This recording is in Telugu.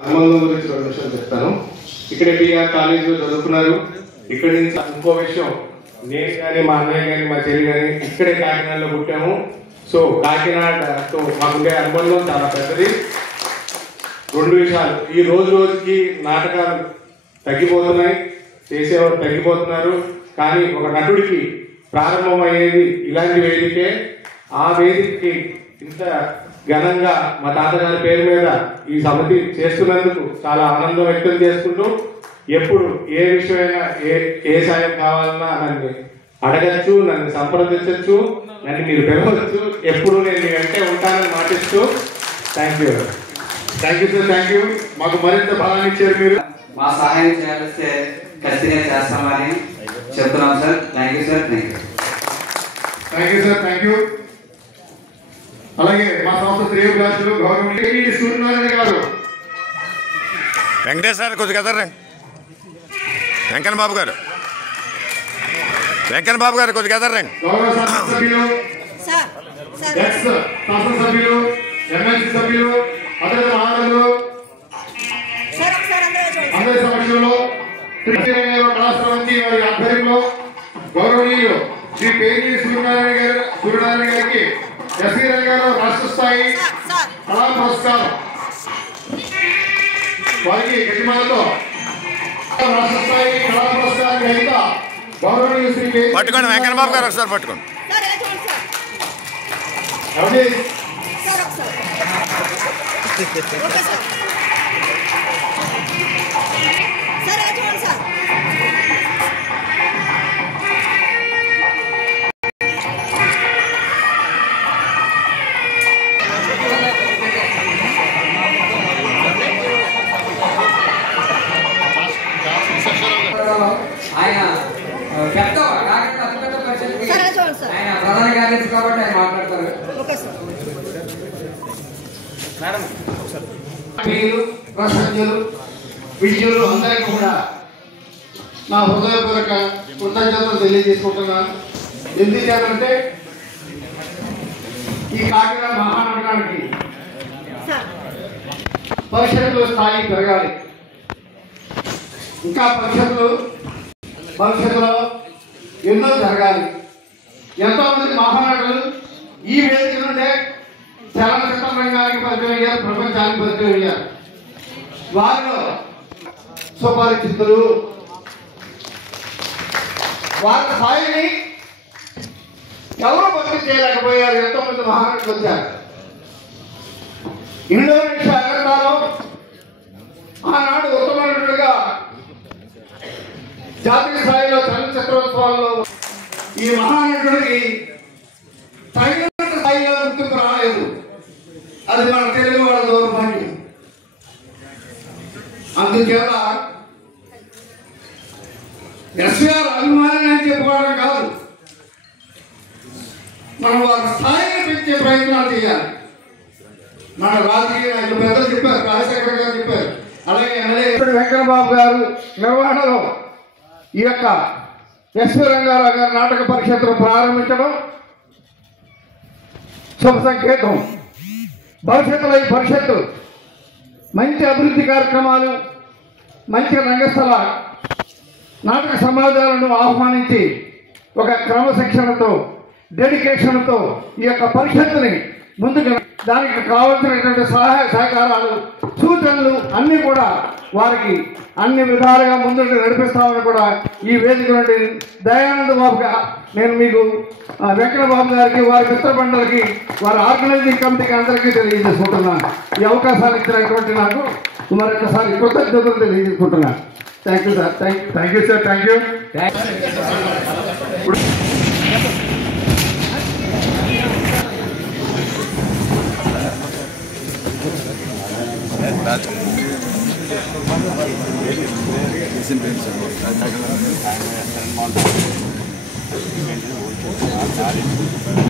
హనుమంతుల గురించి రెండు విషయాలు చెప్తాను. ఇక్కడ బిఆర్ కాలేజీలో చదువుకున్నారు. ఇక్కడి నుంచి ఇంకో విషయం, నేను కానీ మా అన్నయ్య కానీ మా చెల్లి కానీ ఇక్కడే కాకినాడలో పుట్టాము. సో కాకినాడతో మాకుండే అనుబంధం చాలా పెద్దది. రెండు విషయాలు, ఈ రోజు రోజుకి నాటకాలు తగ్గిపోతున్నాయి, చేసేవారు తగ్గిపోతున్నారు. కానీ ఒక నటుడికి ప్రారంభమయ్యేది ఇలాంటి వేదికే. ఆ వేదికకి ఇంత ఘనంగా మా తాతగారి పేరు మీద ఈ సమితి చేస్తున్నందుకు చాలా ఆనందం వ్యక్తం చేసుకుంటూ, ఎప్పుడు ఏ విషయమైనా ఏ సాయం కావాలన్నా నన్ను అడగచ్చు, నన్ను సంప్రదించవచ్చు, నన్ను మీరు పిలవచ్చు. ఎప్పుడు నేను మీ వెంటే ఉంటానని మాటిస్తూ thank you sir, thank you. మాకు మరింత బలాన్ని ఇచ్చారు మీరు. మా సహాయం చేస్తే ఖచ్చితంగా చేస్తామని చెప్తున్నాం sir. Thank you sir. Thank you. అలాగే మా సంస్థ శ్రేయోభిలాషులు గౌరవనీయులు సూర్యనారాయణ గారు. వెంకటేశ్వర కొద్దిగా ఎదరండి. వెంకన్న బాబు గారు కొద్దిగా ఎదరండి. గౌరవ శాసనసభ్యులు, శాసనసభ్యులు, ఎమ్మెల్సీ సభ్యులు, అదే మహారాజులు అందరి సమక్షంలో కళాశ్రవంతి వారి ఆధ్వర్యంలో గౌరవనీయులు శ్రీ పేర్ని సూర్యనారాయణ గారికి ఎస్వీ రంగ గారు రాష్ట్ర స్థాయి కళా పురస్కారం వారికి గజమాలతో రాష్ట్ర స్థాయి కళా పురస్కారం గ్రహీత గౌరవనీయులు శ్రీ పట్టుకోండి. వెంకన్న బాబు గారు ఒకసారి పట్టుకోండి. ఆయన పెద్ద అతిపెద్ద పరిషత్ ఆయన ప్రధాన కార్యదర్శి కాబట్టి ఆయన మాట్లాడతారు. ప్రసంజులు విద్యులు అందరికీ కూడా నా హృదయపూర్వక కృతజ్ఞతలు తెలియజేసుకుంటున్నాను. ఎందుకంటే ఈ కాకినాడ మహానగరానికి పరిషత్తుల స్థాయి పెరగాలి. ఇంకా భవిష్యత్తులో ఎన్నో జరగాలి. ఎంతోమంది మహానటులు ఈ వేదిక నుండే చలనచిత్ర రంగానికి పరిచయం అయ్యారు, ప్రపంచానికి పరిచయం అయ్యారు. వారిలో సుపరిచితులు, వారి స్థాయిని ఎవరు భర్తీ చేయలేకపోయారు. ఎంతోమంది మహానటులు వచ్చారు. ఇండోనేషియా అమెరికాలో ఆనాడు ఉత్తమ నటుడిగా జాతీయ స్థాయిలో చలనచిత్రోత్సవాల్లో ఈ మహానటుడికి తగినంత స్థాయిలో గుర్తింపు రాలేదు. అది మన తెలుగు వాళ్ళ దౌర్భాగ్యం. అందుచేత ఎస్ఆర్ అభిమాని అని చెప్పుకోవడం కాదు, మనం వారి స్థాయిని పెంచే ప్రయత్నాలు చేయాలి. మన రాజకీయ నాయకులు పెద్దలు చెప్పారు, రాజశేఖర్ గారు చెప్పారు, అలాగే ఎమ్మెల్యే వెంకన్న బాబు గారు నిర్వహణలో ఈ యొక్క ఎస్వీ రంగారావు గారి నాటక పరిషత్తును ప్రారంభించడం శుభ సంకేతం. భవిష్యత్తులో ఈ పరిషత్తు మంచి అభివృద్ధి కార్యక్రమాలు, మంచి రంగస్థల నాటక సమాజాలను ఆహ్వానించి ఒక క్రమశిక్షణతో, డెడికేషన్తో ఈ యొక్క పరిషత్తుని ముందుకు దానికి కావలసినటువంటి సహాయ సహకారాలు, సూచనలు అన్నీ కూడా వారికి అన్ని విధాలుగా ముందుకు నడిపిస్తామని కూడా ఈ వేదిక నుండి దయానంద బాబుగా నేను మీకు వెంకన్న బాబు గారికి, వారి మిత్రమండలికి, వారి ఆర్గనైజింగ్ కమిటీకి అందరికీ తెలియజేసుకుంటున్నాను. ఈ అవకాశాలు ఇచ్చినటువంటి నాకు మరొకసారి కృతజ్ఞతలు తెలియజేసుకుంటున్నాను. Thank you sir. Thank you sir. Thank you.